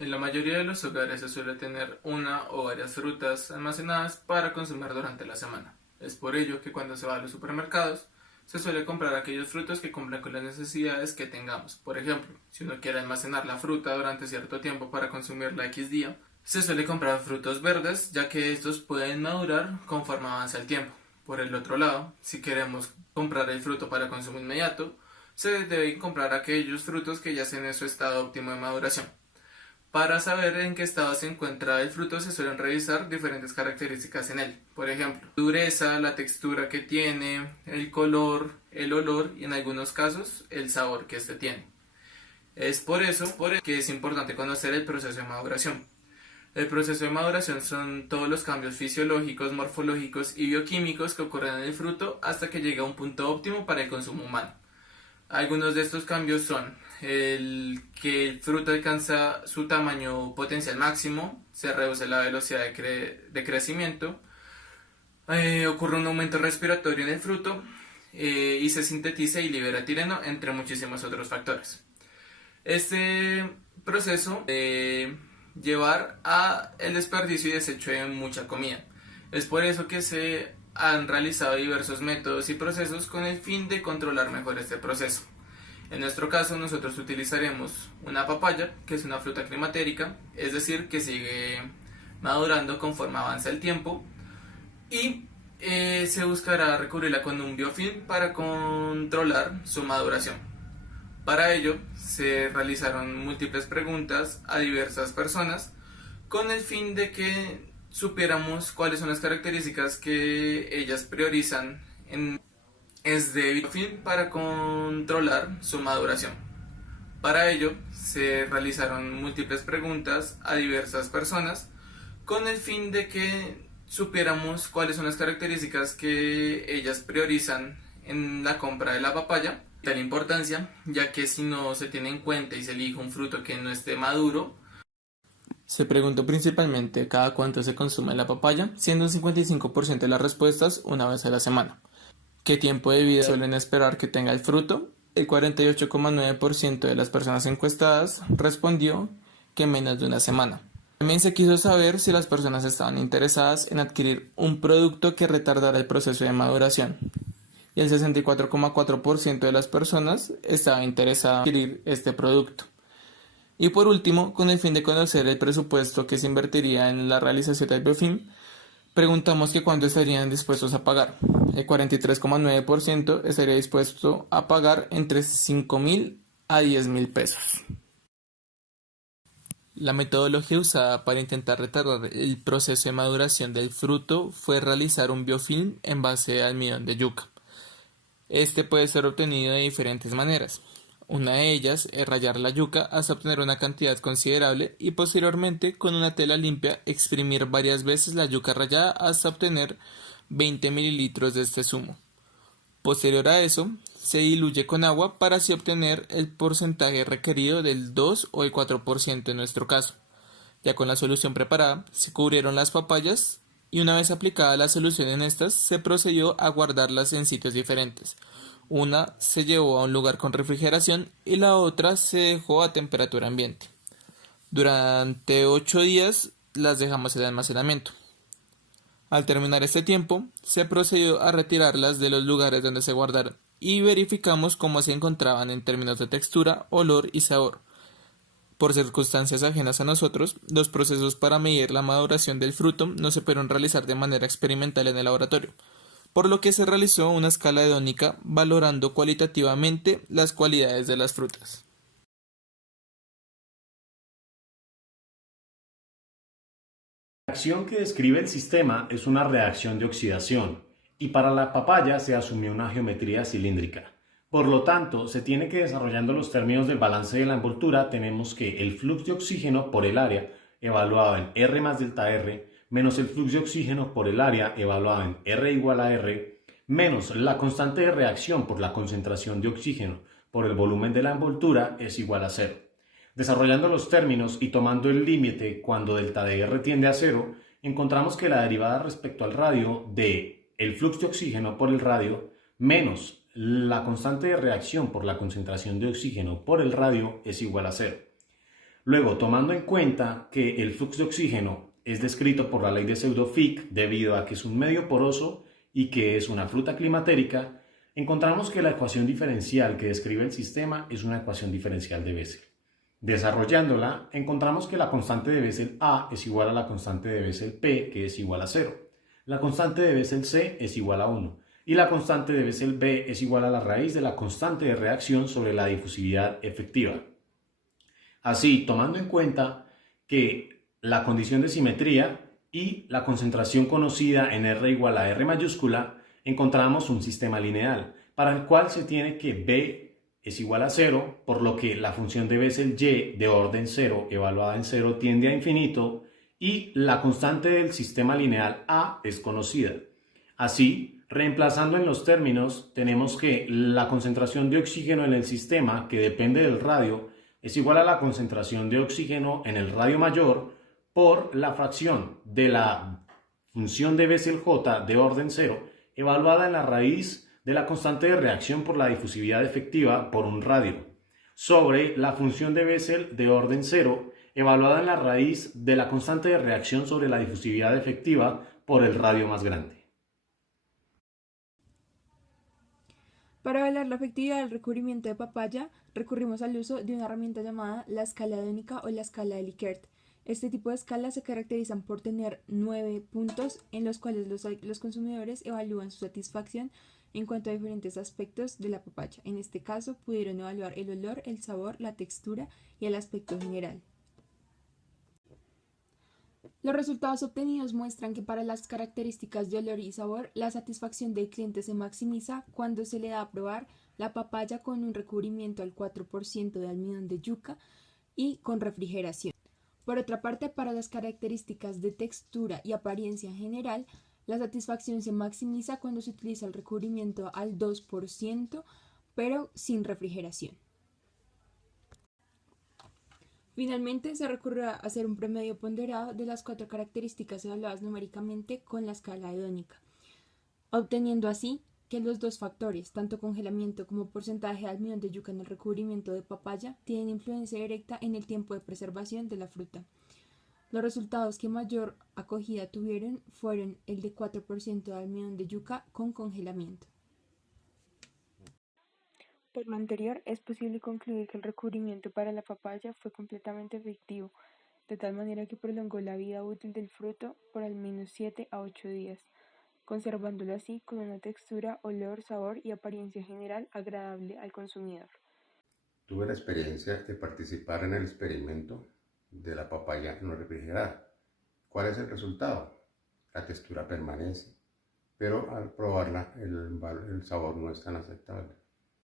En la mayoría de los hogares se suele tener una o varias frutas almacenadas para consumir durante la semana. Es por ello que cuando se va a los supermercados se suele comprar aquellos frutos que cumplan con las necesidades que tengamos. Por ejemplo, si uno quiere almacenar la fruta durante cierto tiempo para consumirla X día, se suele comprar frutos verdes, ya que estos pueden madurar conforme avanza el tiempo. Por el otro lado, si queremos comprar el fruto para consumo inmediato, se deben comprar aquellos frutos que ya estén en su estado óptimo de maduración. Para saber en qué estado se encuentra el fruto se suelen revisar diferentes características en él. Por ejemplo, la dureza, la textura que tiene, el color, el olor y en algunos casos el sabor que éste tiene. Es por eso que es importante conocer el proceso de maduración. El proceso de maduración son todos los cambios fisiológicos, morfológicos y bioquímicos que ocurren en el fruto hasta que llega a un punto óptimo para el consumo humano. Algunos de estos cambios son el que el fruto alcanza su tamaño potencial máximo, se reduce la velocidad de crecimiento, ocurre un aumento respiratorio en el fruto y se sintetiza y libera etileno, entre muchísimos otros factores. Este proceso llevar a el desperdicio y desecho de mucha comida. Es por eso que se han realizado diversos métodos y procesos con el fin de controlar mejor este proceso. En nuestro caso, nosotros utilizaremos una papaya, que es una fruta climatérica, es decir, que sigue madurando conforme avanza el tiempo, y se buscará recubrirla con un biofilm para controlar su maduración. Para ello, se realizaron múltiples preguntas a diversas personas con el fin de que supiéramos cuáles son las características que ellas priorizan en es de biofilm para controlar su maduración. Para ello, se realizaron múltiples preguntas a diversas personas con el fin de que supiéramos cuáles son las características que ellas priorizan en la compra de la papaya. Tal importancia, ya que si no se tiene en cuenta y se elige un fruto que no esté maduro, se preguntó principalmente cada cuánto se consume la papaya, siendo un 55% de las respuestas una vez a la semana. ¿Qué tiempo de vida suelen esperar que tenga el fruto? El 48,9% de las personas encuestadas respondió que menos de una semana. También se quiso saber si las personas estaban interesadas en adquirir un producto que retardara el proceso de maduración. Y el 64,4% de las personas estaba interesada en adquirir este producto. Y por último, con el fin de conocer el presupuesto que se invertiría en la realización del biofilm, preguntamos que cuánto estarían dispuestos a pagar. El 43,9% estaría dispuesto a pagar entre 5.000 a 10.000 pesos. La metodología usada para intentar retardar el proceso de maduración del fruto fue realizar un biofilm en base al almidón de yuca. Este puede ser obtenido de diferentes maneras. Una de ellas es rallar la yuca hasta obtener una cantidad considerable y posteriormente con una tela limpia exprimir varias veces la yuca rallada hasta obtener 20 mililitros de este zumo. Posterior a eso, se diluye con agua para así obtener el porcentaje requerido del 2 o el 4% en nuestro caso. Ya con la solución preparada, se cubrieron las papayas y una vez aplicada la solución en estas, se procedió a guardarlas en sitios diferentes. Una se llevó a un lugar con refrigeración y la otra se dejó a temperatura ambiente. Durante 8 días las dejamos en almacenamiento. Al terminar este tiempo, se procedió a retirarlas de los lugares donde se guardaron y verificamos cómo se encontraban en términos de textura, olor y sabor. Por circunstancias ajenas a nosotros, los procesos para medir la maduración del fruto no se pudieron realizar de manera experimental en el laboratorio, por lo que se realizó una escala hedónica valorando cualitativamente las cualidades de las frutas. La reacción que describe el sistema es una reacción de oxidación y para la papaya se asumió una geometría cilíndrica. Por lo tanto, se tiene que desarrollando los términos del balance de la envoltura, tenemos que el flujo de oxígeno por el área evaluado en R más delta R menos el flujo de oxígeno por el área evaluado en R igual a R menos la constante de reacción por la concentración de oxígeno por el volumen de la envoltura es igual a cero. Desarrollando los términos y tomando el límite cuando delta de R tiende a cero, encontramos que la derivada respecto al radio de el flujo de oxígeno por el radio menos la constante de reacción por la concentración de oxígeno por el radio es igual a cero. Luego, tomando en cuenta que el flujo de oxígeno es descrito por la ley de Pseudo-Fick debido a que es un medio poroso y que es una fruta climatérica, encontramos que la ecuación diferencial que describe el sistema es una ecuación diferencial de Bessel. Desarrollándola, encontramos que la constante de Bessel A es igual a la constante de Bessel P, que es igual a 0. La constante de Bessel C es igual a 1. Y la constante de Bessel B es igual a la raíz de la constante de reacción sobre la difusividad efectiva. Así, tomando en cuenta que la condición de simetría y la concentración conocida en R igual a R mayúscula, encontramos un sistema lineal para el cual se tiene que B es igual a 0, por lo que la función de Bessel y de orden 0 evaluada en 0 tiende a infinito y la constante del sistema lineal A es conocida. Así, reemplazando en los términos, tenemos que la concentración de oxígeno en el sistema, que depende del radio, es igual a la concentración de oxígeno en el radio mayor por la fracción de la función de Bessel J de orden 0 evaluada en la raíz de la constante de reacción por la difusividad efectiva por un radio sobre la función de Bessel de orden 0 evaluada en la raíz de la constante de reacción sobre la difusividad efectiva por el radio más grande. Para evaluar la efectividad del recubrimiento de papaya, recurrimos al uso de una herramienta llamada la escala Dönica o la escala de Likert. Este tipo de escalas se caracterizan por tener 9 puntos en los cuales los consumidores evalúan su satisfacción en cuanto a diferentes aspectos de la papaya. En este caso, pudieron evaluar el olor, el sabor, la textura y el aspecto general. Los resultados obtenidos muestran que para las características de olor y sabor, la satisfacción del cliente se maximiza cuando se le da a probar la papaya con un recubrimiento al 4% de almidón de yuca y con refrigeración. Por otra parte, para las características de textura y apariencia general, la satisfacción se maximiza cuando se utiliza el recubrimiento al 2%, pero sin refrigeración. Finalmente, se recurrió a hacer un promedio ponderado de las 4 características evaluadas numéricamente con la escala hedónica, obteniendo así que los dos factores, tanto congelamiento como porcentaje de almidón de yuca en el recubrimiento de papaya, tienen influencia directa en el tiempo de preservación de la fruta. Los resultados que mayor acogida tuvieron fueron el de 4% de almidón de yuca con congelamiento. Por lo anterior, es posible concluir que el recubrimiento para la papaya fue completamente efectivo, de tal manera que prolongó la vida útil del fruto por al menos 7 a 8 días, conservándolo así con una textura, olor, sabor y apariencia general agradable al consumidor. Tuve la experiencia de participar en el experimento de la papaya no refrigerada. ¿Cuál es el resultado? La textura permanece, pero al probarla el sabor no es tan aceptable.